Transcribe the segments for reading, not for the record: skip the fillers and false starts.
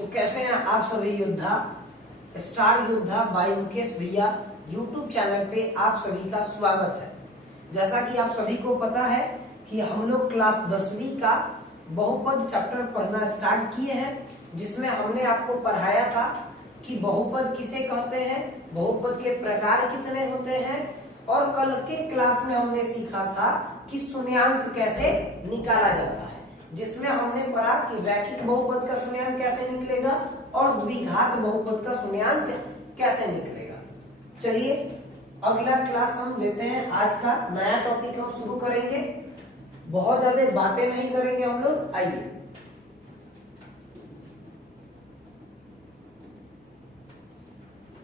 तो कैसे हैं आप सभी योद्धा। स्टार योद्धा बाय मुकेश भैया यूट्यूब चैनल पे आप सभी का स्वागत है। जैसा कि आप सभी को पता है कि हम लोग क्लास 10वीं का बहुपद चैप्टर पढ़ना स्टार्ट किए हैं, जिसमें हमने आपको पढ़ाया था कि बहुपद किसे कहते हैं, बहुपद के प्रकार कितने होते हैं, और कल के क्लास में हमने सीखा था कि शून्यांक कैसे निकाला जाता है, जिसमें हमने पढ़ा कि रैखिक बहुपद का शून्यांक कैसे निकलेगा और द्विघात बहुपद का शून्यांक कैसे निकलेगा। चलिए अगला क्लास हम लेते हैं। आज का नया टॉपिक हम शुरू करेंगे। बहुत ज्यादा बातें नहीं करेंगे हम लोग। आइए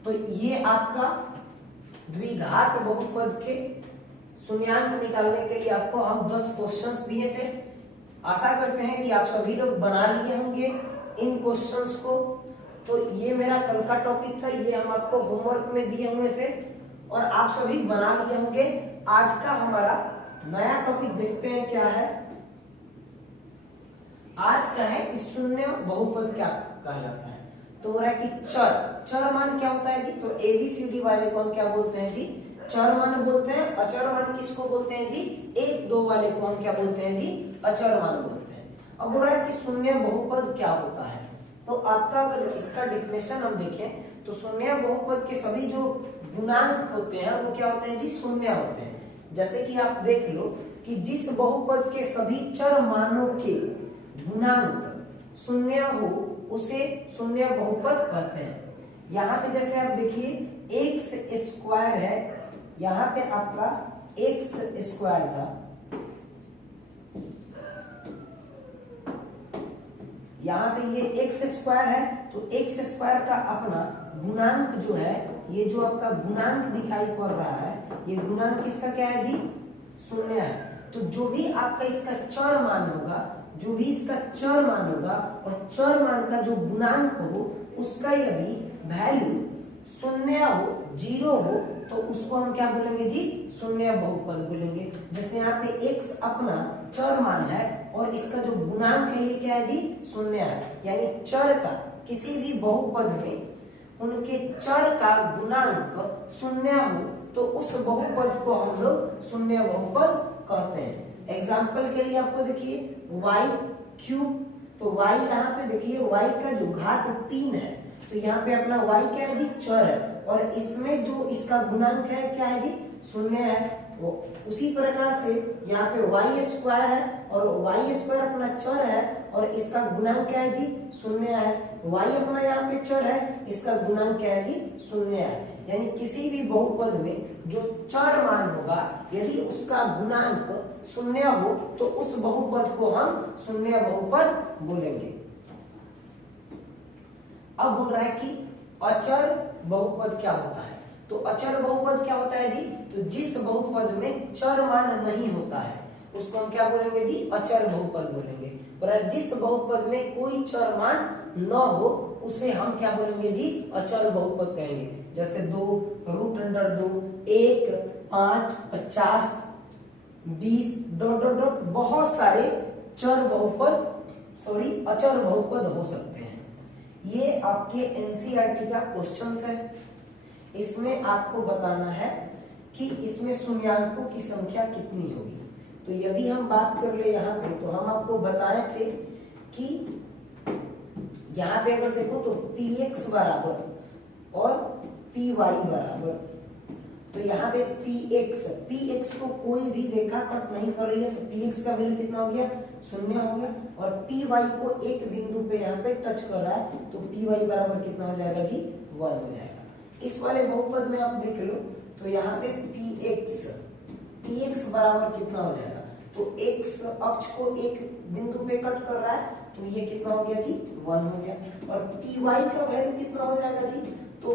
तो ये आपका द्विघात बहुपद के शून्यांक निकालने के लिए आपको हम 10 क्वेश्चंस दिए थे। आशा करते हैं कि आप सभी लोग बना लिए होंगे इन क्वेश्चंस को। तो ये मेरा कल का टॉपिक था, ये हम आपको होमवर्क में दिए हुए थे और आप सभी बना लिए होंगे। आज का हमारा नया टॉपिक देखते हैं क्या है। आज का है कि शून्य बहुपद क्या कहलाता है। तो हो रहा है कि चर मान क्या होता है जी। तो एबीसीडी वाले को हम क्या बोलते हैं जी, चर मान बोलते हैं। अचर मान किसको बोलते हैं जी, 1 2 वाले को हम क्या बोलते हैं जी, अचर मान बोलते हैं। अब हो रहा है कि शून्य बहुपद क्या होता है। तो आपका अगर इसका डिफिनेशन हम देखें तो शून्य बहुपद के सभी जो गुणांक होते हैं वो क्या होते हैं जी, शून्य होते हैं। जैसे कि आप देख लो कि जिस बहुपद के सभी चर मानों के गुणांक शून्य हो उसे शून्य बहुपद कहते हैं। यहाँ पे जैसे आप देखिए एक्स स्क्वायर है, यहाँ पे आपका एक्स स्क्वायर था, यहाँ पे ये एक्स स्क्वायर है। तो एक्स स्क्वायर का अपना गुणांक जो है, ये जो आपका गुणांक दिखाई पड़ रहा है, ये गुणांक इसका क्या है जी, शून्य है। तो जो भी आपका इसका चर मान होगा, जो भी इसका चर मान होगा और चर मान का जो गुणांक हो उसका यदि वैल्यू शून्य हो, 0 हो, तो उसको हम क्या बोलेंगे जी, शून्य बहुपद बोलेंगे। जैसे यहाँ पे x अपना चर मान है और इसका जो गुणांक है ये क्या है जी, शून्य है। यानी चर का किसी भी बहुपद में उनके चर का गुणांक शून्य हो तो उस बहुपद को हम लोग शून्य बहुपद कहते हैं। एग्जाम्पल के लिए आपको देखिए y क्यूब। तो y यहाँ पे देखिए y का जो घात 3 है, तो यहाँ पे अपना y क्या है जी, चर है, और इसमें जो इसका गुणांक है क्या है जी, शून्य है। वो उसी प्रकार से यहाँ पे y स्क्वायर है और y स्क्वायर अपना चर है और इसका गुणांक क्या है जी, शून्य है। y अपना यहाँ पे चर है, इसका गुणांक क्या है जी, शून्य है। यानी किसी भी बहुपद में जो चर मान होगा यदि उसका गुणांक शून्य हो तो उस बहुपद को हम शून्य बहुपद बोलेंगे। अब बोल रहा है कि अचर बहुपद क्या होता है। तो अचर बहुपद क्या होता है जी, तो जिस बहुपद में चर मान नहीं होता है उसको हम क्या बोलेंगे जी, अचर बहुपद बोलेंगे। और जिस बहुपद में कोई चर मान न हो उसे हम क्या बोलेंगे जी, अचर बहुपद कहेंगे। जैसे 2 √2, 1 5 50 20 ... बहुत सारे चर बहुपद अचर बहुपद हो सकते हैं। ये आपके एनसीईआरटी का क्वेश्चंस है। इसमें आपको बताना है कि इसमें शून्यांकों की संख्या कितनी होगी। तो यदि हम बात कर ले यहाँ पे, तो हम आपको बताए थे कि यहाँ पे अगर देखो तो px बराबर और py बराबर, तो यहाँ पे px को कोई भी रेखा कट नहीं कर रही है, तो px का वैल्यू कितना हो गया, 0 हो गया। और py को एक बिंदु पे यहाँ पे टच कर रहा है, तो py बराबर कितना हो जाएगा जी, 1 हो जाएगा। इस वाले बहुपद में आप देख लो तो यहाँ पे px बराबर कितना हो जाएगा, तो x अक्ष को एक बिंदु पे कट कर रहा है, तो ये कितना हो गया जी, 1 हो गया। और py का वैल्यू कितना हो जाएगा जी, तो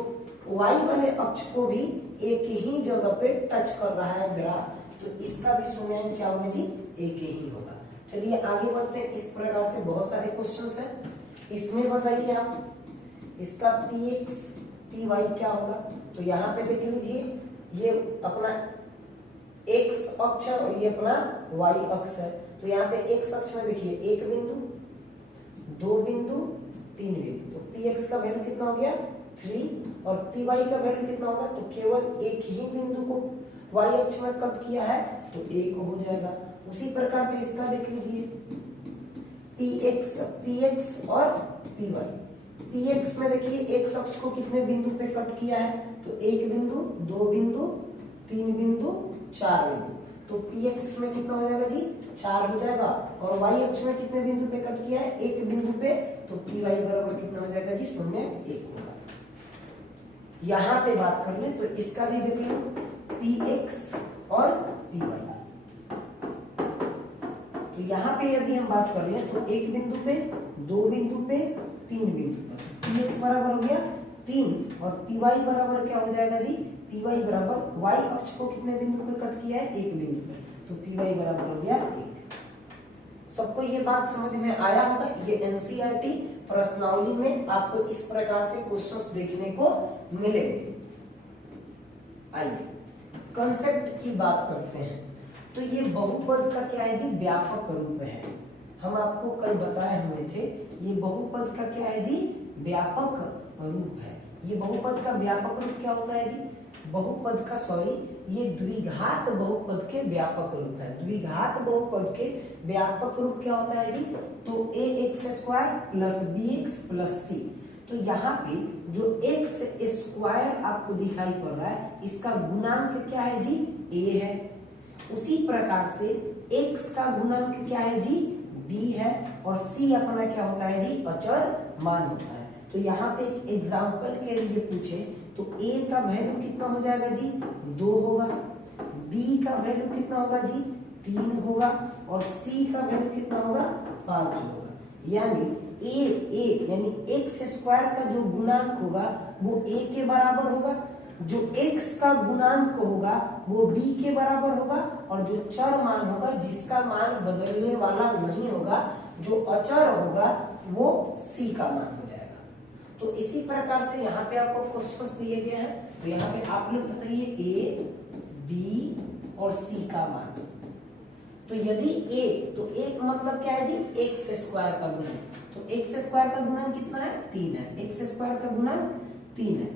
y वाले अक्ष को भी एक ही जगह पे टच कर रहा है ग्राफ, तो इसका भी शून्यांक क्या होगा जी, एक ही होगा। चलिए आगे बढ़ते हैं। इस प्रकार से बहुत सारे क्वेश्चंस हैं। इसमें बताइए आप इसका px py क्या होगा। तो यहाँ पे देख लीजिए ये अपना x अक्ष है और ये अपना y अक्ष है। तो यहाँ पे x अक्ष में देखिए 1 बिंदु, 2 बिंदु, 3 बिंदु, तो पी एक्स का वैल्यू कितना हो गया 3 और पी वाई का वैल्यू कितना होगा, तो केवल एक ही बिंदु को वाई अक्ष में कट किया है तो 1 हो जाएगा। उसी प्रकार से इसका देख लीजिए पी एक्स और पी वाई। पी एक्स में देखिए एक्स अक्ष को कितने बिंदु पे कट किया है, तो 1 बिंदु 2 बिंदु 3 बिंदु 4 बिंदु, तो पी एक्स में कितना हो जाएगा जी 4 हो जाएगा। और वाई अक्ष में कितने बिंदु पे कट किया है, 1 बिंदु पे, तो पी वाई बराबर कितना हो जाएगा जी 0 1 होगा। यहाँ पे बात कर ले तो इसका भी देख लो पी एक्स और पी वाई। तो यहाँ पे यदि हम बात कर ले तो 1 बिंदु पे 2 बिंदु पे 3 बिंदु पे पी एक्स बराबर हो गया 3 और पी वाई बराबर क्या हो जाएगा जी, पी वाई बराबर वाई अक्ष को कितने बिंदु पे कट किया है 1 बिंदु पे, तो पी वाई बराबर हो गया 1। सबको ये बात समझ में आया होगा। ये एनसीईआरटी प्रश्नावली में आपको इस प्रकार से क्वेश्चंस देखने को मिलेंगे। आइए कंसेप्ट की बात करते हैं। तो ये बहुपद का क्या है जी, व्यापक रूप है। हम आपको कल बताए हुए थे ये बहुपद का क्या है जी, व्यापक रूप है। ये बहुपद का व्यापक रूप क्या होता है जी, बहुपद का ये द्विघात बहुपद के व्यापक रूप है। द्विघात बहुपद के व्यापक रूप क्या होता है जी, तो a x square plus b x plus c. तो यहाँ पे जो एक्स स्क्वायर आपको दिखाई पड़ रहा है इसका गुणांक क्या है जी, ए है। उसी प्रकार से x का गुणांक क्या है जी, b है। और c अपना क्या होता है जी, अचर मान होता है। तो यहाँ पे एक एग्जाम्पल के लिए पूछे तो a का वैल्यू कितना हो जाएगा जी, 2 होगा। b का वैल्यू कितना होगा जी, 3 होगा। और c का वैल्यू कितना होगा, 5 होगा। यानी a यानी एक्स स्क्वायर का जो गुणांक होगा वो a के बराबर होगा, जो x का गुणांक होगा वो b के बराबर होगा, और जो चर मान होगा जिसका मान बदलने वाला नहीं होगा, जो अचर होगा वो c का मान हो जाएगा। तो इसी प्रकार से यहाँ पे आपको क्वेश्चंस दिए गए हैं। तो यहाँ पे आप लोग बताइए a, b और c का मान। तो यदि a, तो एक मतलब क्या है जी, एक्स स्क्वायर का गुणन। तो एक्स स्क्वायर का गुणन कितना है, 3 है। एक्स स्क्वायर का गुणन 3 है।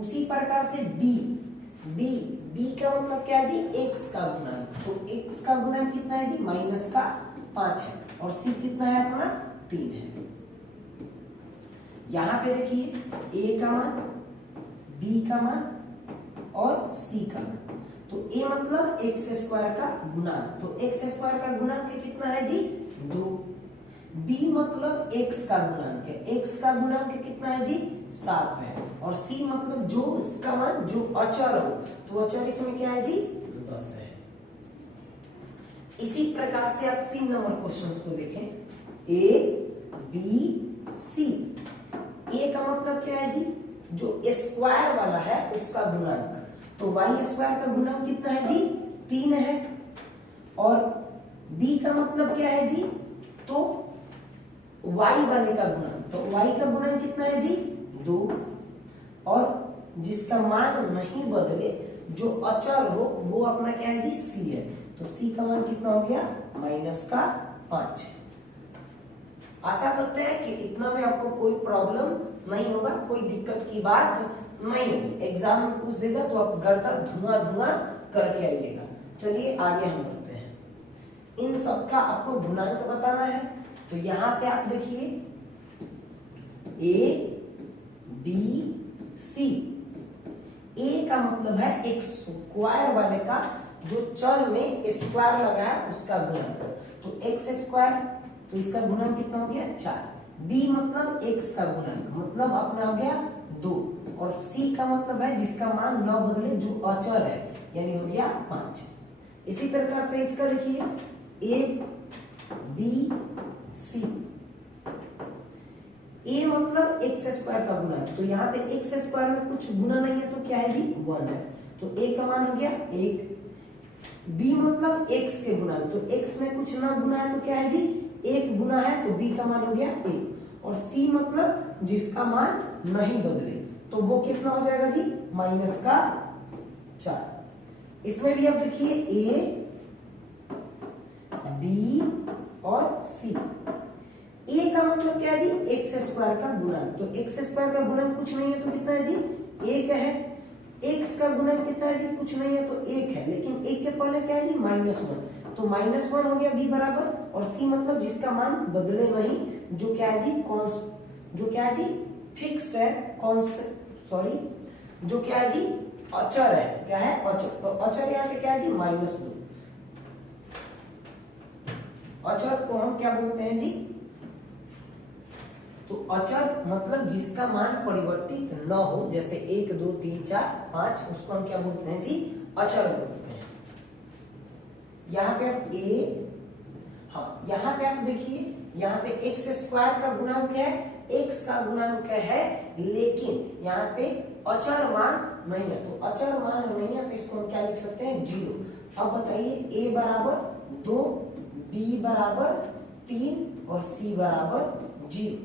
उसी प्रकार से b का मतलब क्या है जी, x का गुणन। तो x का गुणन कितना है जी, -5 है। और c कितना है अपना, 3 है। यहाँ पे देखिए a का मान, b का मान और c का मान। तो a मतलब एक्स स्क्वायर का गुणांक। तो एक्स स्क्वायर का गुणांक कितना है जी, 2। b मतलब x का गुणांक है। x का गुणांक कितना है जी, 7 है। और c मतलब जो इसका मान जो अचर हो, तो अचर इसमें क्या है जी, 10 है। इसी प्रकार से आप 3 नंबर क्वेश्चन को देखें, a b c। a का मतलब क्या है जी, जो स्क्वायर वाला है उसका गुणांक। तो वाई स्क्वायर का गुणांक कितना है जी, 3 है। और b का मतलब क्या है जी, तो y वाले का गुणांक। तो y का गुणांक कितना है जी, 2। और जिसका मान नहीं बदले, जो अचर हो, वो अपना क्या है जी, c है। तो c का मान कितना हो गया, -5। आशा करते हैं कि इतना में आपको कोई प्रॉब्लम नहीं होगा, कोई दिक्कत की बात नहीं होगी। एग्जाम में पूछ देगा तो आप गर्दा धुआं करके आइएगा। चलिए आगे हम बढ़ते हैं। इन सब का आपको गुणांक बताना है। तो यहाँ पे आप देखिए a b c। a का मतलब है एक स्क्वायर वाले का, जो चर में स्क्वायर लगा है उसका गुणांक। तो एक्स स्क्वायर, तो इसका गुणांक कितना हो गया, 4। b मतलब x का गुणांक, मतलब अपना हो गया 2। और c का मतलब है जिसका मान न बदले, जो अचर है, यानी हो गया 5। इसी प्रकार से इसका देखिए a b c। a मतलब एक्स स्क्वायर का गुणा। तो यहाँ पे एक्स स्क्वायर में कुछ गुना नहीं है तो क्या है जी, 1 है। तो a का मान हो गया 1। b मतलब x के गुणा, तो x में कुछ ना गुना है तो क्या है जी, 1 गुना है, तो b का मान हो गया 1। और c मतलब जिसका मान नहीं बदले, तो वो कितना हो जाएगा जी, -4। इसमें भी अब देखिए a b और c। ए का मतलब क्या है जी, एक्स स्क्वायर का गुणन। तो एक्स स्क्वायर का गुणन कुछ नहीं है तो कितना है जी, एक है। एक्स का गुणन कितना है जी, कुछ नहीं है तो एक है, लेकिन एक के पहले क्या है जी, -1, तो -1 हो गया बी बराबर, और सी मतलब जिसका मान बदले नहीं, जो क्या है जी, जो क्या है जी, फिक्स्ड है, सॉरी, जो क्या है जी, अचर है। क्या है, अचर। तो अचर यहाँ पे क्या है जी, -2। अचर को हम क्या बोलते हैं जी, तो अचर मतलब जिसका मान परिवर्तित न हो, जैसे 1 2 3 4 5, उसको हम क्या बोलते हैं जी, अचर बोलते हैं। यहाँ पे आप हाँ, यहाँ पे आप देखिए, यहाँ पे एक्स स्क्वायर का गुणांक है, एक्स का गुणांक है, लेकिन यहाँ पे अचर मान नहीं है। तो अचर मान नहीं है तो इसको हम क्या लिख सकते हैं, 0। अब बताइए, ए बराबर 2, बी बराबर 3 और सी बराबर 0।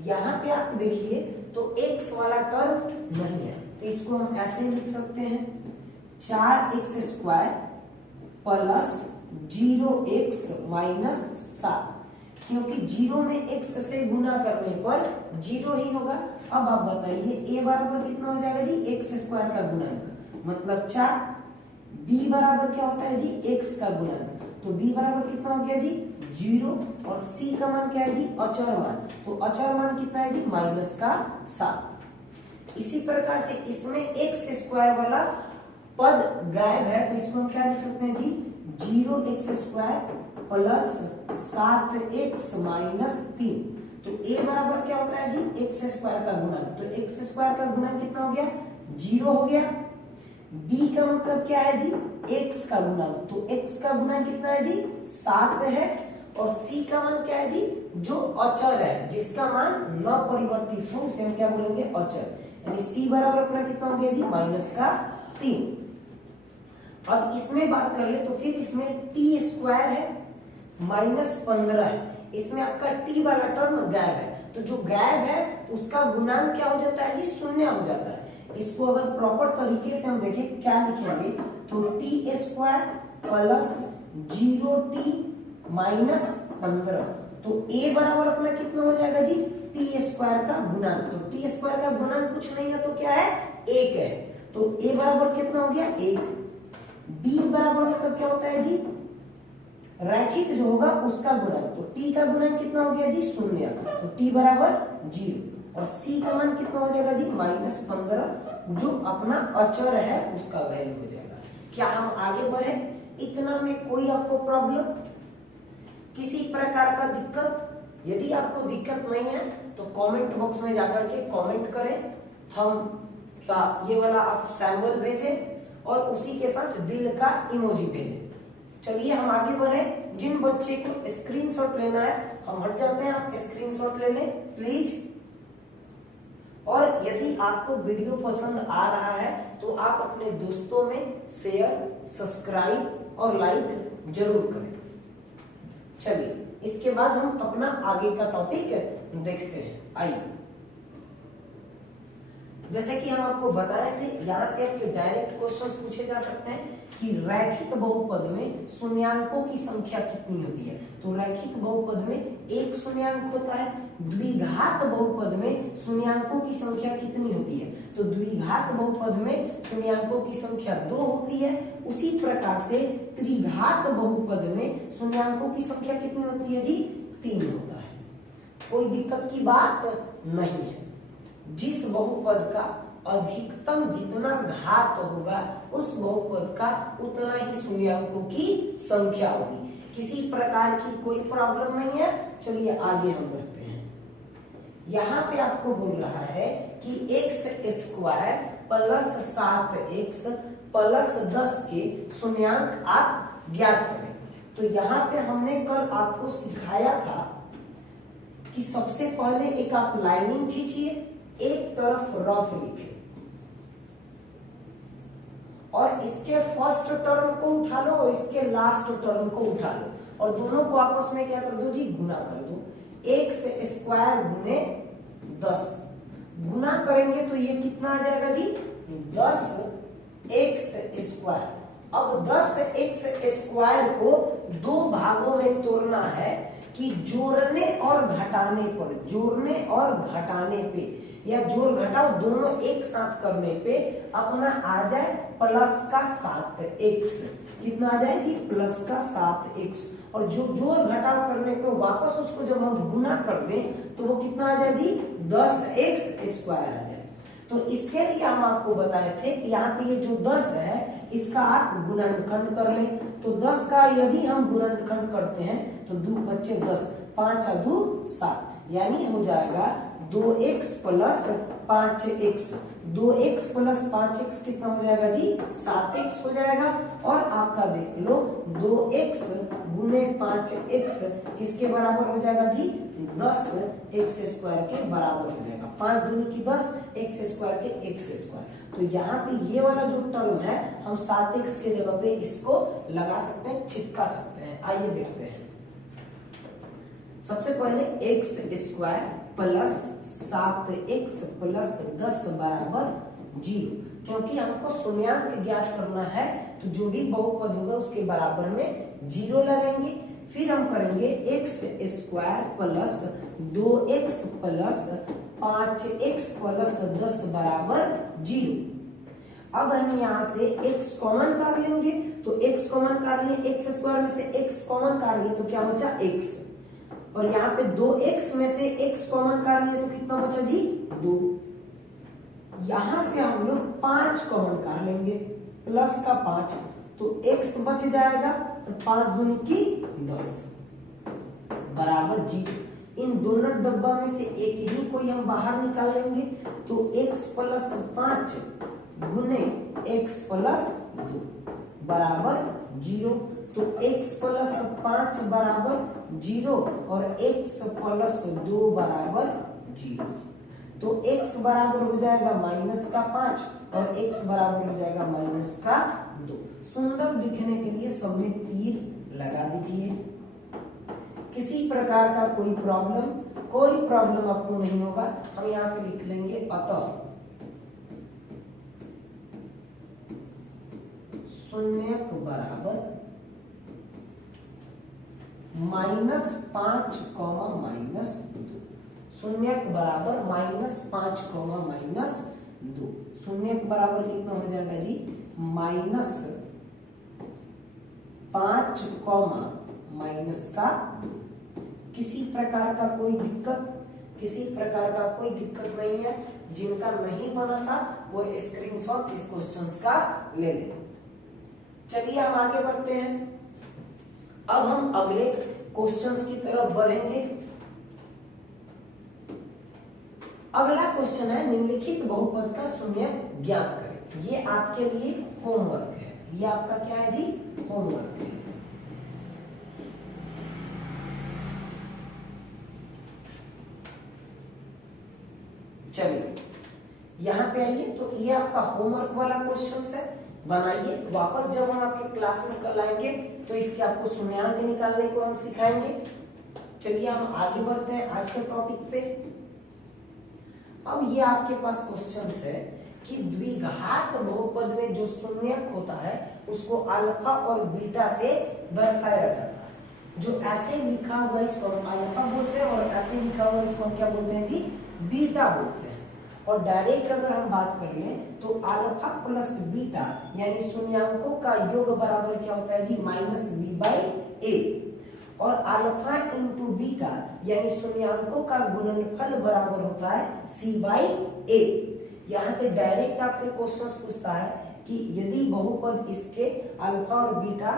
यहाँ पे आप देखिए तो x वाला टर्म नहीं है, तो इसको हम ऐसे लिख सकते हैं, 4x² प्लस 0x माइनस 7, क्योंकि 0 में x से गुना करने पर 0 ही होगा। अब आप बताइए a बराबर कितना हो जाएगा जी, x² का गुणांक मतलब 4, b बराबर क्या होता है जी, x का गुणांक, तो b बराबर कितना हो गया जी, 0, और c का मान क्या है जी, अचर मान, तो अचर मान कितना है जी, -7। इसी प्रकार से इसमें x² वाला पद गायब है, तो इसको हम क्या लिख सकते हैं जी, 0x² प्लस 7x माइनस 3। तो a बराबर क्या होता है जी, x² का गुणन, तो x² का गुणन कितना हो गया, 0 हो गया। b का मतलब क्या है जी, x का गुणन, तो x का गुणन कितना है जी, 7 है, और c का मान क्या है जी, जो अचर है, जिसका मान न परिवर्तित हो, उसे हम क्या बोलेंगे, अचर। यानी c बराबर अपना कितना हो गया जी, -3। अब इसमें बात कर ले तो फिर इसमें t² है, -15 है, इसमें आपका t वाला टर्म गायब है, तो जो गायब है उसका गुणांक क्या हो जाता है जी, 0 हो जाता है। इसको अगर प्रॉपर तरीके से हम देखें, क्या लिखेंगे, तो t² प्लस 0t माइनस 15, तो a बराबर अपना कितना हो जाएगा जी, t² का गुणांक, तो t² का गुणांक कुछ नहीं है तो क्या है, 1 है, तो a बराबर कितना हो गया, 1। b बराबर मतलब क्या होता है जी, रैखिक जो होगा उसका गुणन, तो t का गुणन कितना हो गया जी, 0, तो t बराबर 0, और c का मान कितना हो जाएगा जी, -15, जो अपना अचर है उसका वैल्यू हो जाएगा। क्या हम आगे बढ़े, इतना में कोई आपको प्रॉब्लम, किसी प्रकार का दिक्कत? यदि आपको दिक्कत नहीं है तो कमेंट बॉक्स में जाकर के कमेंट करें, थंब का ये वाला आप सिंबल भेजें और उसी के साथ दिल का इमोजी भेजें। चलिए हम आगे बढ़े। जिन बच्चे को स्क्रीनशॉट लेना है हम हट जाते हैं, आप स्क्रीनशॉट ले लें प्लीज। और यदि आपको वीडियो पसंद आ रहा है तो आप अपने दोस्तों में शेयर, सब्सक्राइब और लाइक जरूर करें। चलिए इसके बाद हम अपना आगे का टॉपिक देखते हैं। आइए, जैसे कि हम आपको बताए थे, यहाँ से आपके डायरेक्ट क्वेश्चंस पूछे जा सकते हैं कि रैखिक बहुपद में शून्याङ्कों की संख्या कितनी होती है। तो रैखिक बहुपद में एक शून्याङ्क होता है, द्विघात बहुपद में शून्याङ्कों की संख्या कितनी होती है। तो द्विघात बहुपद में शून्याङ्कों की संख्या 2 होती है। उसी प्रकार से त्रिघात बहुपद में शून्याङ्कों की संख्या कितनी होती है जी, 3 होता है। कोई दिक्कत की बात नहीं है। जिस बहुपद का अधिकतम जितना घात होगा उस बहुपद का उतना ही शून्याङ्कों की संख्या होगी। किसी प्रकार की कोई प्रॉब्लम नहीं है। चलिए आगे हम बढ़ते हैं। यहाँ पे आपको बोल रहा है कि x² प्लस 7x प्लस 10 के शून्याङ्क आप ज्ञात करें। तो यहाँ पे हमने कल आपको सिखाया था कि सबसे पहले एक आप लाइनिंग खींचिए, एक तरफ रफ लिखे और इसके फर्स्ट टर्म को उठा लो और इसके लास्ट टर्म को उठा लो और दोनों को आपस में क्या कर दो जी, गुना कर दो। x² गुने 10 गुना करेंगे तो ये कितना आ जाएगा जी, 10x²। अब 10x² को 2 भागों में तोड़ना है कि जोड़ने और घटाने पर, जोड़ने और घटाने पे या जोड़ घटाव दोनों एक साथ करने पे अपना आ जाए प्लस का 7x। कितना आ जाए जी? प्लस का 7x। और जो जोड़ घटाव करने पे वापस उसको जब हम गुना कर दें तो वो कितना आ जाए जी? 10x स्क्वायर आ जाए। तो इसके लिए हम आपको बताए थे कि यहाँ पे ये जो 10 है इसका आप गुणनखंड कर लें। तो 10 का यदि हम गुणनखंड करते हैं तो 2 बच्चे 10, 5 और 2 7, यानी हो जाएगा 2x plus 5x। 2x plus 5x कितना हो जाएगा जी? 7x हो जाएगा। और आपका देख लो 2x गुने 5x किसके बराबर हो जाएगा जी? 10x स्क्वायर के बराबर हो जाएगा। 5 दूनी की 10, x स्क्वायर के x स्क्वायर। तो यहाँ से ये वाला जो टर्म है हम 7x के जगह पे इसको लगा सकते हैं, चिपका सकते हैं। आइए देखते हैं। सबसे पहले x square plus 7x plus 10 बराबर 0, क्योंकि हमको शून्यांक ज्ञात करना है तो जो भी बहुपद होगा उसके बराबर में 0 लगाएंगे। फिर हम करेंगे x square plus 2x plus 5x plus 10 बराबर 0। अब हम यहाँ से x कॉमन कर लेंगे, तो x कॉमन कर लिए, x स्क्वायर में से x कॉमन कर लिए तो क्या बचा? x। और यहाँ पे 2x में से x कॉमन कर लिए तो कितना बचा जी? 2। यहां से हम लोग 5 कॉमन कर लेंगे, प्लस का 5, तो x बच जाएगा। तो 5 दूनी की 10 बराबर 0। इन दोनों डब्बा में से एक ही कोई हम बाहर निकाल लेंगे, तो x प्लस 5 गुने x प्लस 2 बराबर 0। तो x प्लस 5 बराबर 0 और x प्लस 2 बराबर 0। तो x बराबर हो जाएगा माइनस का 5 और x बराबर हो जाएगा माइनस का 2। सुंदर दिखने के लिए सब में तीर लगा दीजिए। किसी प्रकार का कोई प्रॉब्लम आपको नहीं होगा। हम यहाँ पे लिख लेंगे अतः शून्यक बराबर -5 माइनस 2। शून्यक बराबर -5 माइनस 2। शून्यक बराबर कितना हो जाएगा जी? -5 माइनस का। किसी प्रकार का कोई दिक्कत नहीं है। जिनका नहीं बना था वो स्क्रीनशॉट इस क्वेश्चंस का ले लें। चलिए हम आगे बढ़ते हैं। अब हम अगले क्वेश्चंस की तरफ बढ़ेंगे। अगला क्वेश्चन है निम्नलिखित बहुपद का शून्यक ज्ञात करें। ये आपके लिए होमवर्क है। ये आपका क्या है जी? होमवर्क है। चलिए यहाँ पे आइए। तो ये आपका होमवर्क वाला क्वेश्चन है, बनाइए। वापस जब हम आपके क्लास में कल आएंगे तो इसके आपको शून्यांक निकालने को हम सिखाएंगे। चलिए हम आगे बढ़ते हैं आज के टॉपिक पे। अब ये आपके पास क्वेश्चन है कि द्विघात बहुपद में जो शून्यक होता है उसको अल्फा और बीटा से दर्शाया जाता है। जो ऐसे लिखा हुआ इसको हम अल्फा बोलते हैं और ऐसे लिखा हुआ इसको हम क्या बोलते हैं जी? बीटा बोलते हैं। और डायरेक्ट अगर हम बात कर लें तो अल्फा प्लस बीटा यानी शून्यांकों का योग बराबर क्या होता है जी? -b/a। और अल्फा इंटू बीटा यानी शून्यांकों का गुणनफल बराबर होता है c/a। यहां से डायरेक्ट आपके क्वेश्चन पूछता है कि यदि बहुपद इसके अल्फा और बीटा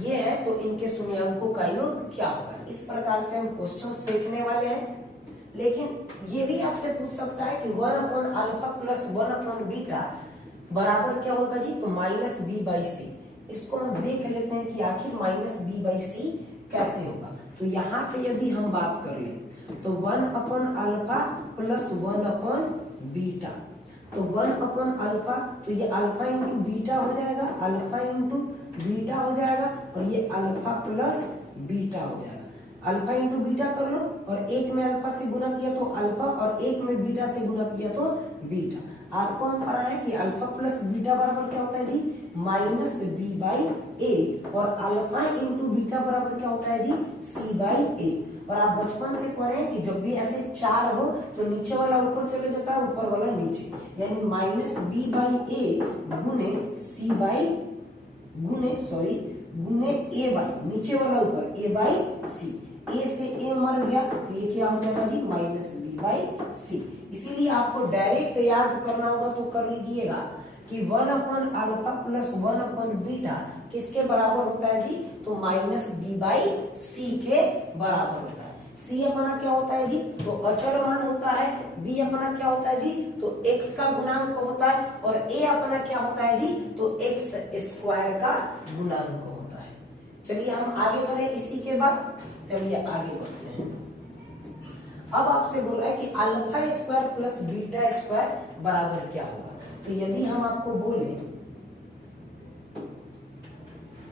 ये है तो इनके शून्यांकों का योग क्या होगा। इस प्रकार से हम क्वेश्चंस देखने वाले हैं। लेकिन ये भी आपसे पूछ सकता है कि 1/अल्फा प्लस 1/बीटा बराबर क्या होगा जी? तो -b/c। इसको हम देख लेते हैं कि आखिर -b/c कैसे होगा। तो यहाँ पे यदि हम बात कर लें तो 1/अल्फा प्लस 1/बीटा, तो 1/अल्फा तो ये अल्फा इंटू बीटा हो जाएगा, अल्फा इंटू बीटा हो जाएगा और ये अल्फा प्लस बीटा हो जाएगा। अल्फा इंटू बीटा कर लो और एक में अल्फा से गुना किया तो अल्फा और एक में बीटा से गुना किया तो बीटा। आपको हम पढ़ा है कि अल्फा प्लस बीटा बराबर क्या होता है जी? -b/c ए, और अल्फा इंटू बीटा बराबर क्या होता है जी, सी बाई ए। और आप बचपन से पढ़े हैं कि जब भी ऐसे 4 हो तो नीचे वाला ऊपर चले जाता है, ऊपर वाला नीचे, यानी माइनस बी बाई ए गुने सी बाई गुने ए बाई, नीचे वाला ऊपर, ए बाई सी। ए से ए मर गया तो ये क्या हो जाएगा जी, माइनस बी बाई सी। इसीलिए आपको डायरेक्ट याद करना होगा तो कर लीजिएगा कि 1 अपन अल्फा प्लस 1 अपन बीटा किसके बराबर होता है जी, तो माइनस बी बाई सी के बराबर होता है। सी अपना क्या होता है जी, तो अचर मान होता है। बी अपना क्या होता है जी, तो x का गुणांक होता है। और ए अपना क्या होता है जी, तो x स्क्वायर का गुणांक होता है। चलिए हम आगे बढ़े इसी के बाद, चलिए आगे बढ़ते हैं। अब आपसे बोल रहा है कि alpha square plus beta square बराबर क्या होगा। तो यदि हम आपको बोले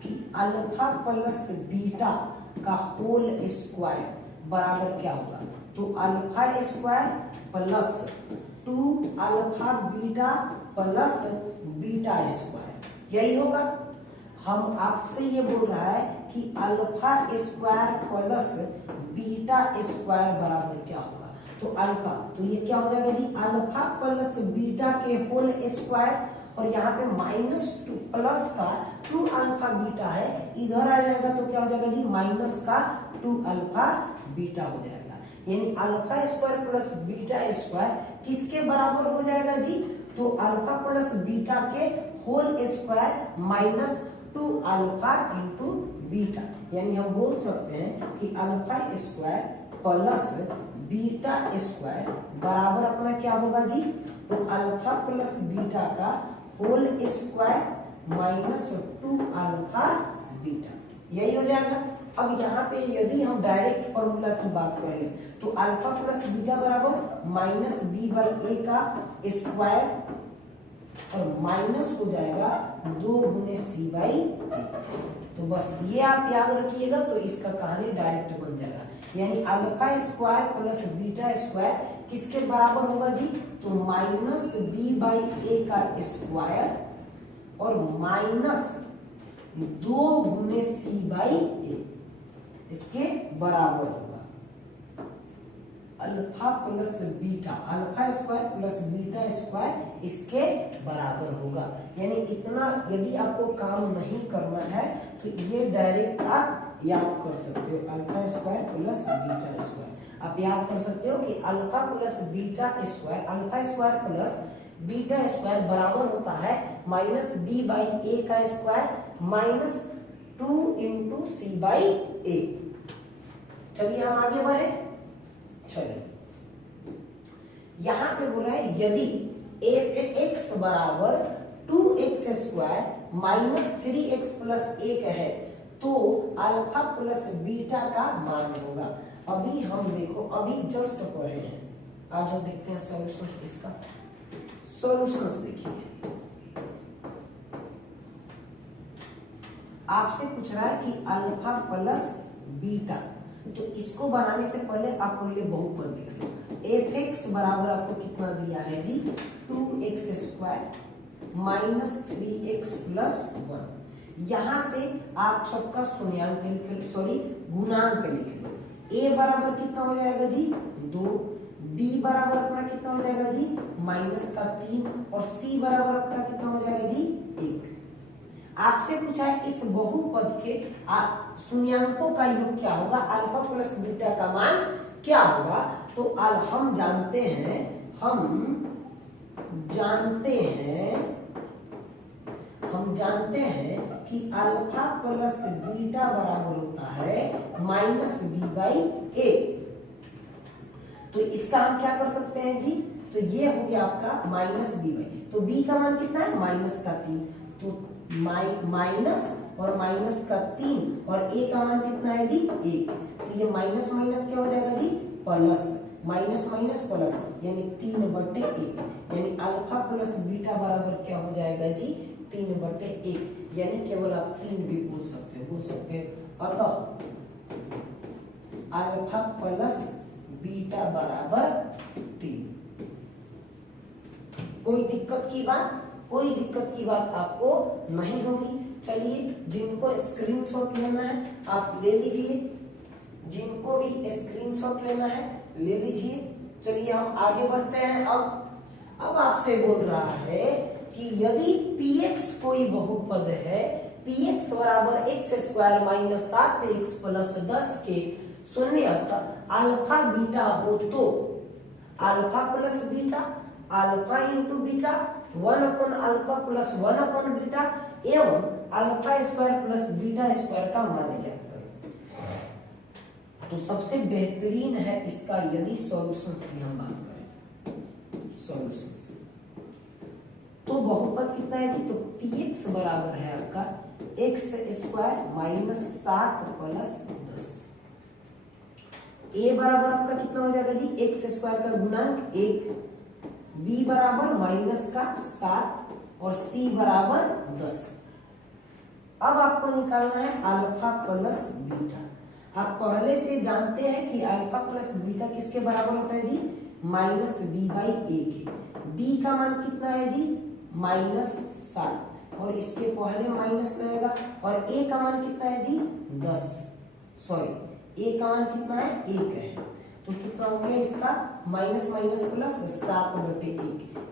कि अल्फा प्लस बीटा का होल स्क्वायर बराबर क्या होगा, तो alpha square plus 2 alpha beta plus beta square, यही होगा। हम आपसे ये बोल रहा है कि alpha square plus beta square बराबर क्या होगा, तो अल्फा, तो ये क्या हो जाएगा जी, अल्फा प्लस बीटा के होल स्क्वायर, और यहाँ पे -2 प्लस का 2 अल्फा बीटा है, इधर आ जाएगा तो क्या हो जाएगा जी, माइनस का 2 अल्फा बीटा हो जाएगा। यानी alpha square plus beta square किसके बराबर हो जाएगा जी, तो अल्फा प्लस बीटा के whole square -2 alpha into beta. यानी हम बोल सकते हैं कि alpha square plus beta square बराबर अपना क्या होगा जी, तो अल्फा प्लस बीटा का होल स्क्वायर -2 अल्फा बीटा, यही हो जाएगा। अब यहाँ पे यदि हम डायरेक्ट फॉर्मूला की बात करें तो अल्फा प्लस बीटा बराबर माइनस बी बाई ए का स्क्वायर, और माइनस हो जाएगा 2 गुने सी बाई ए। तो बस ये आप याद रखिएगा, तो इसका कहानी डायरेक्ट बन जाएगा। यानी alpha square plus beta square किसके बराबर होगा जी, तो माइनस बी बाई ए का स्क्वायर और माइनस 2 गुने सी बाई ए, इसके बराबर होगा। Alpha plus beta, alpha square plus beta square इसके बराबर होगा। यानी इतना यदि आपको काम नहीं करना है तो ये डायरेक्ट आप याद कर सकते हो, alpha square plus beta square आप याद कर सकते हो कि alpha plus beta square, alpha square plus beta square बराबर होता है माइनस बी बाई ए का स्क्वायर -2 इंटू सी बाई ए। चलिए हम आगे बढ़े। चलिए यहां पे बोल रहा है यदि f(x) बराबर 2x स्क्वायर -3x प्लस 1 है तो अल्फा प्लस बीटा का मान होगा। अभी हम देखो, अभी जस्ट पढ़े हैं, आज हम देखते हैं सॉल्यूशंस। इसका सॉल्यूशंस देखिए, आपसे पूछ रहा है कि अल्फा प्लस बीटा, तो इसको बनाने से पहले आप पहले बहुपद देख लो। f(x) बराबर आपको कितना दिया है जी, 2x स्क्वायर -3x प्लस 1। यहां से आप सबका शून्यांक लिख लो, सॉरी गुणांक लिख लो। a बराबर कितना हो जाएगा जी, 2, b बराबर अपना कितना हो जाएगा जी, -3, और c बराबर अपना कितना हो जाएगा जी, 1। आपसे पूछा है इस बहुपद के शून्यांकों का योग क्या होगा, अल्फा प्लस बीटा का मान क्या होगा। तो हम जानते हैं कि अल्फा प्लस बीटा बराबर होता है -b बाई ए। तो इसका हम क्या कर सकते हैं जी, तो ये हो गया आपका -b बाई, तो b का मान कितना है, -3, तो माइनस और -3, और a का मान कितना है जी, 1। तो ये माइनस माइनस क्या हो जाएगा जी, प्लस, माइनस माइनस प्लस, यानी 3/1। यानी अल्फा प्लस बीटा बराबर क्या हो जाएगा जी, 3/1। यानी केवल आप 3 भी बोल सकते हो। अतः अल्फा प्लस बीटा बराबर 3। कोई दिक्कत की बात आपको नहीं होगी। चलिए जिनको स्क्रीनशॉट लेना है आप ले लीजिए, जिनको भी स्क्रीनशॉट लेना है ले लीजिए। चलिए हम आगे बढ़ते हैं। अब आपसे बोल रहा है कि यदि px कोई बहुपद है, px बराबर x square minus 7x plus 10 के शून्यत अल्फा बीटा हो तो alpha plus beta, alpha into beta 1 अपन अल्फा प्लस 1 अपन बीटा एवं alpha square plus beta square का मान ज्ञात करें। तो सबसे बेहतरीन है इसका यदि सॉल्यूशंस की हम बात करें, सॉल्यूशंस तो बहुपद कितना है जी, तो px बराबर है आपका x square minus 7 plus 10। a बराबर आपका कितना हो जाएगा जी, एक्स स्क्वायर का गुणांक 1, b बराबर माइनस का 7 और c बराबर 10। अब आपको निकालना है अल्फा प्लस बीटा। आप पहले से जानते हैं कि अल्फा प्लस बीटा किसके बराबर होता है जी, माइनस बी बाई ए के। बी का मान कितना है जी, माइनस 7 और इसके पहले माइनस लगेगा और ए का मान कितना है जी, 10, सॉरी ए का मान कितना है, 1 है। तो कितना हो गया इसका, माइनस माइनस प्लस 7/1,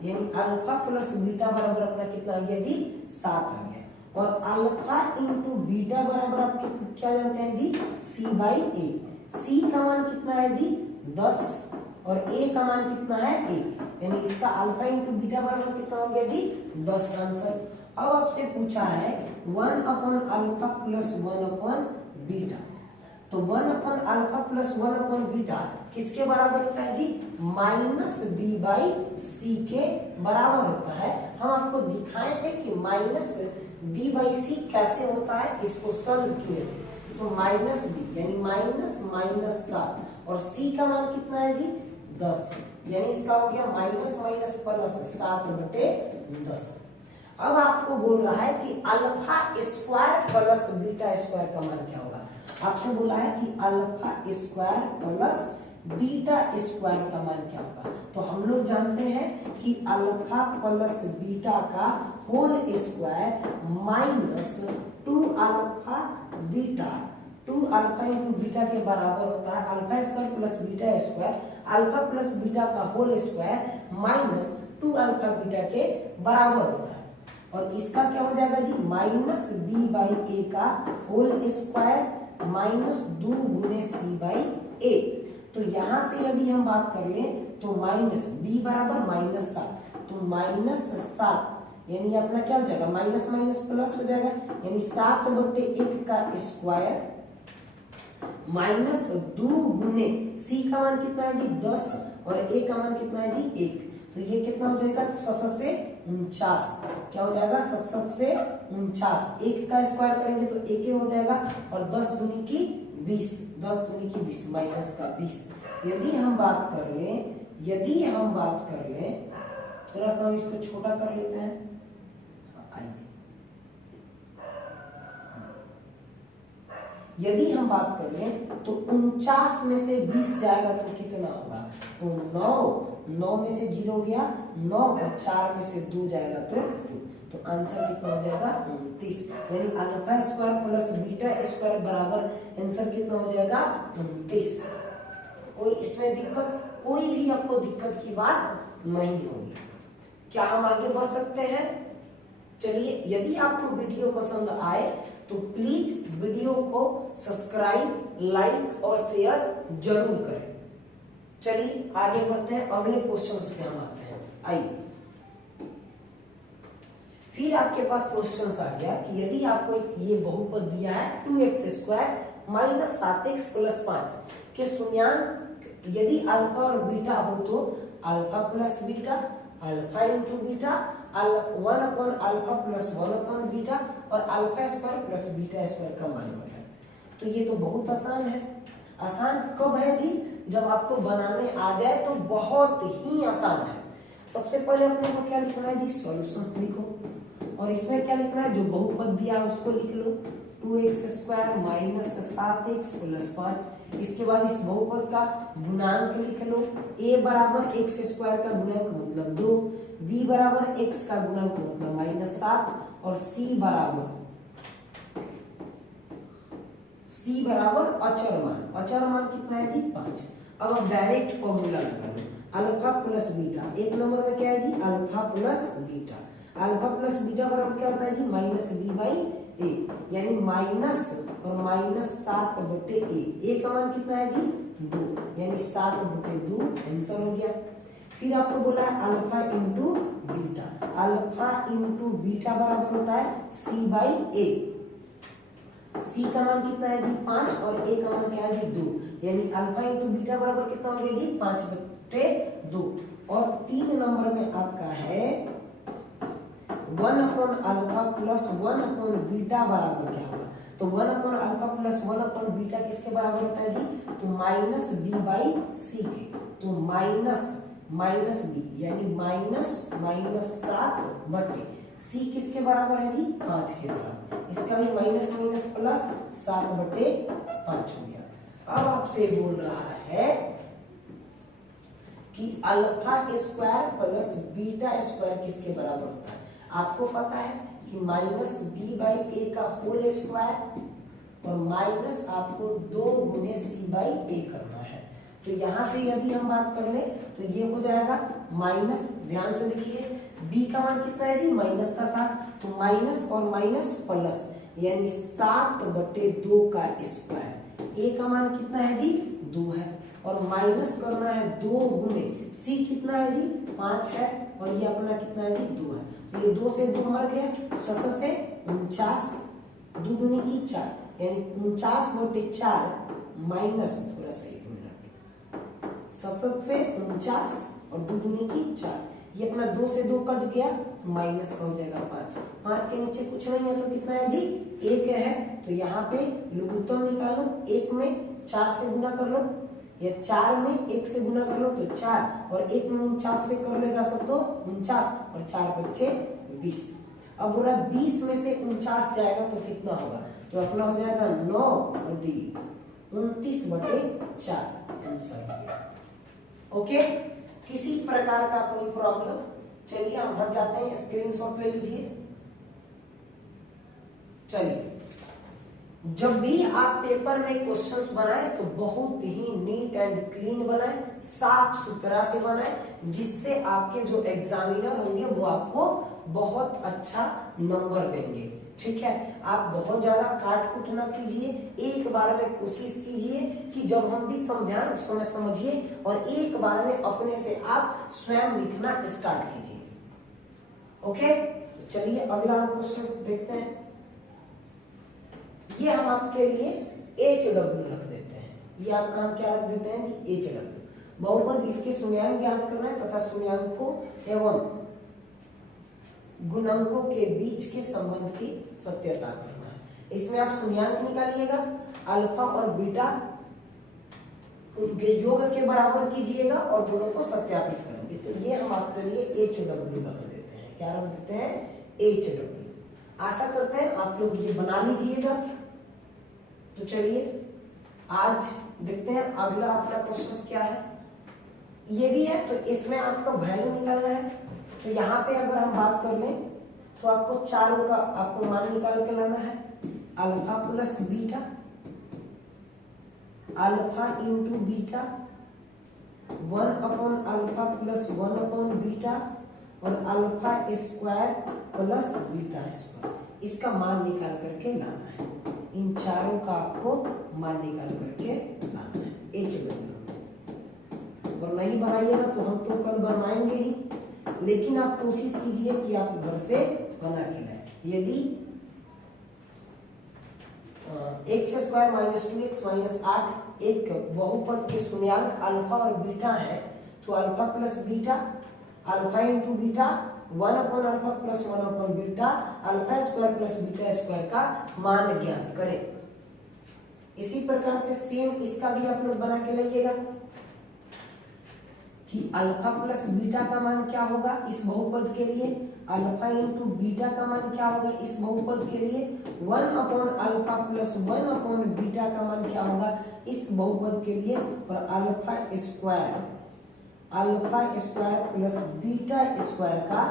यानी अल्फा प्लस बीटा बराबर अपना कितना आ गया जी, 7 आ गया। और अल्फा इंटू बीटा बराबर आप क्या जानते हैं जी, c बाई ए। c का मान कितना है जी, 10 और a का मान कितना है, 1, यानी इसका अल्फा इंटू बीटा बराबर कितना हो गया जी, 10 आंसर। अब आपसे पूछा है 1 अपन अल्फा प्लस 1 अपन बीटा, तो 1 अपन अल्फा प्लस 1 अपन बीटा किसके बराबर होता है जी, माइनस बी बाई सी के बराबर होता है। हम आपको दिखाए थे कि माइनस बी बाई सी कैसे होता है, इसको सॉल्व किए तो माइनस बी यानी माइनस माइनस 7 और सी का मान कितना है जी, 10, यानी इसका हो गया माइनस माइनस प्लस 7/10। अब आपको बोल रहा है कि alpha square plus beta square का मान क्या होगा। आपसे बोला है कि alpha square plus beta square का मान क्या होगा। तो हम लोग जानते हैं कि अल्फा प्लस बीटा का whole square minus 2 alpha beta, 2 alpha into beta के बराबर होता है alpha square plus beta square, alpha plus beta का whole square minus 2 alpha beta के बराबर होता है। और इसका क्या हो जाएगा जी, माइनस बी बाई ए का होल स्क्वायर माइनस 2 गुने सी बाई ए। तो यहां से यदि हम बात कर लें तो माइनस बी बराबर माइनस 7, तो माइनस 7 यानी अपना क्या हो जाएगा, माइनस माइनस प्लस हो जाएगा, यानी 7/1 का स्क्वायर माइनस 2 गुने सी का मान कितना है जी, 10 और ए का मान कितना है जी, 1। तो ये कितना हो जाएगा, 7 से 49, क्या हो जाएगा, 7 से 49, 1 का स्क्वायर करेंगे तो 1 हो जाएगा और 10 दूनी की 20, 10 दूनी की 20 माइनस का 20। यदि हम बात कर लें थोड़ा सा हम इसको छोटा कर लेते हैं, आइए यदि हम बात कर लें तो 49 में से 20 जाएगा तो कितना होगा, तो 9 में से 0 गया 9 और 4 में से 2 जाएगा तो 2, तो आंसर कितना हो जाएगा 29, यानी alpha square plus beta square बराबर आंसर कितना हो जाएगा 29। कोई इसमें दिक्कत, कोई भी आपको दिक्कत की बात नहीं होगी। क्या हम आगे बढ़ सकते हैं। चलिए यदि आपको वीडियो पसंद आए तो प्लीज वीडियो को सब्सक्राइब, लाइक और शेयर जरूर करें। चलिए आगे बढ़ते हैं, अगले क्वेश्चंस पे हम आते हैं। आइए फिर आपके पास क्वेश्चंस आ गया कि यदि आपको ये बहुपद दिया है 2x square minus 7x plus 5 के शून्यांक यदि अल्फा और बीटा हो तो alpha plus beta, alpha into beta, 1 अपन अल्फा प्लस 1 अपन बीटा और alpha square plus beta square का मान बताए। तो ये तो बहुत आसान है। आसान कब है जी, जब आपको बनाने आ जाए तो बहुत ही आसान है। सबसे पहले अपने को क्या लिखना है जी, सॉल्यूशंस लिखो और इसमें क्या लिखना है, जो बहुपद दिया है उसको लिख लो, 2x square minus 7x plus 5। इसके बाद इस बहुपद का गुणांक लिख लो, a बराबर x स्क्वायर का गुणांक मतलब 2, b बराबर x का गुणांक मतलब -7 और c बराबर सी बराबर अचर मान कितना है जी 5। अब आप डायरेक्ट फॉर्मूला लगा लो, अल्फा प्लस बीटा। एक नंबर में क्या है जी alpha plus beta. Alpha plus beta बराबर क्या होता है जी माइनस बी बाई ए, यानी माइनस और माइनस 7/a। ए का मान कितना है जी 2, यानी 7/2 आंसर हो गया। फिर आपको बोला है alpha into beta. Alpha into beta बराबर होता है सी बाई ए। सी का मान कितना है जी 5 और ए का मान क्या है जी 2, यानी अल्फा इंटू बीटा बराबर कितना हो गया जी 5/2। और 3 नंबर में आपका है 1/अल्फा प्लस 1/बीटा बराबर क्या होगा। तो 1/अल्फा प्लस 1/बीटा किसके बराबर होता है जी, तो माइनस बी बाई सी के। तो माइनस बी यानी माइनस 7/, सी किसके बराबर है जी 5 के बराबर। इसका भी माइनस माइनस प्लस 7/5 हो गया। अब आपसे बोल रहा है कि alpha square plus beta square किसके बराबर होता है। आपको पता है कि माइनस बी बाई ए का होल स्क्वायर और माइनस आपको 2 गुने सी बाई ए करना है। तो यहां से यदि हम बात कर ले तो ये हो जाएगा माइनस, ध्यान से लिखिए b का मान कितना है जी माइनस का 7, तो माइनस और माइनस प्लस यानी 7/2 का स्क्वायर। a का मान कितना है जी 2 है और माइनस करना है 2 गुने c कितना है जी 5 है और ये अपना कितना है जी 2 है। तो ये 2 से 2 मर गया, 7 से 49, 2 दूनी की 4 यानी 49/4 माइनस, थोड़ा सा 1 मिनट, 7 से 49 और 2 दूनी की 4, ये अपना 2 से 2 कट गया माइनस का हो जाएगा 5 के नीचे कुछ नहीं है तो कितना है जी 1 है। तो यहाँ पे लघुत्तम निकालो, 1 में 4 से गुना कर लो या 4 में 1 से गुना कर लो तो 4 और 1 में 49 से कर लेगा सब तो 49 और 4 बच्चे 20। अब पूरा 20 में से 49 जाएगा तो कितना होगा, तो अपना हो जाएगा 9 और 29/4 आंसर। ओके, किसी प्रकार का कोई प्रॉब्लम, चलिए हम हट जाते हैं, स्क्रीनशॉट ले लीजिए। चलिए, जब भी आप पेपर में क्वेश्चंस बनाएं तो बहुत ही नीट एंड क्लीन बनाएं, साफ सुथरा से बनाएं, जिससे आपके जो एग्जामिनर होंगे वो आपको बहुत अच्छा नंबर देंगे। ठीक है, आप बहुत ज्यादा काट कुट ना कीजिए, एक बार में कोशिश कीजिए कि जब हम भी समझाएं उस समय समझिए और एक बार में अपने से आप स्वयं लिखना स्टार्ट कीजिए। ओके, तो चलिए अगला हम क्वेश्चन देखते हैं। ये हम आपके लिए HW रख देते हैं, ये आपका हम क्या रख देते हैं जी HW। बहुपद इसके शून्यांक ज्ञात करना है तथा शून्यांकों एवं गुणांकों के बीच के संबंध की सत्यता करना है। इसमें आप शून्यांक निकालिएगा, अल्फा और बीटा उनके योग के बराबर कीजिएगा और दोनों को सत्यापित करेंगे। तो ये हम आपके लिए HW रख देते हैं। क्या रख देते हैं HW। आशा करते हैं आप लोग ये बना लीजिएगा। तो चलिए आज देखते हैं अगला अपना क्वेश्चन क्या है। ये भी है तो इसमें आपको वैल्यू निकालना है। तो यहाँ पे अगर हम बात कर लें तो आपको चारों का आपको मान निकाल के लाना है। Alpha plus beta, alpha into beta, 1/अल्फा प्लस 1/बीटा और alpha square plus beta square, इसका मान निकाल करके लाना है। इन चारों का आपको मान निकाल करके लाना है HW। और नहीं बनाइएगा तो हम तो कल बनवाएंगे ही, लेकिन आप कोशिश कीजिए कि आप घर से बना के लाए। यदि x² - 2x - 8 एक बहुपद के शून्यांक अल्फा और बीटा है तो alpha plus beta, alpha into beta, 1/अल्फा प्लस 1/बीटा, alpha square plus beta square का मान ज्ञात करें। इसी प्रकार से सेम इसका भी आप लोग बना के लाइएगा कि अल्फा प्लस बीटा का मान क्या होगा इस बहुपद के लिए, अल्फा इंटू बीटा का मान क्या होगा इस बहुपद के लिए, 1/अल्फा प्लस 1/बीटा का मान क्या होगा इस बहुपद के लिए, और alpha square plus beta square का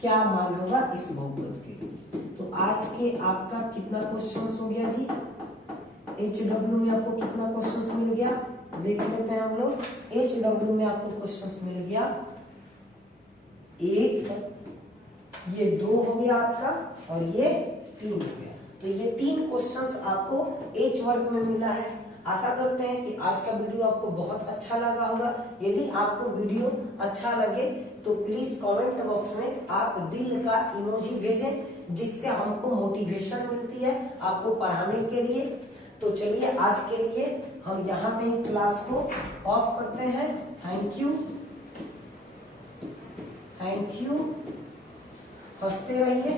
क्या मान होगा इस बहुपद के लिए। तो आज के आपका कितना क्वेश्चन हो गया जी HW में आपको कितना क्वेश्चंस मिल गया, देख लेते हैं हम लोग। HW में आपको क्वेश्चंस मिल गया 1, ये 2 हो गया आपका और ये 3 हो गया। तो ये 3 क्वेश्चंस आपको H वर्ग में मिला है। आशा करते हैं कि आज का वीडियो आपको बहुत अच्छा लगा होगा। यदि आपको वीडियो अच्छा लगे तो प्लीज कमेंट बॉक्स में आप दिल का इमोजी भेजें, जिससे हमको मोटिवेशन मिलती है आपको पढ़ाने के लिए। तो चलिए आज के लिए हम यहाँ पे क्लास को ऑफ करते हैं। Thank you, thank you. हंसते रहिए,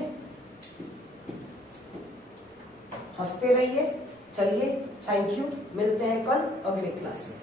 हंसते रहिए। चलिए थैंक यू, मिलते हैं कल अगले क्लास में।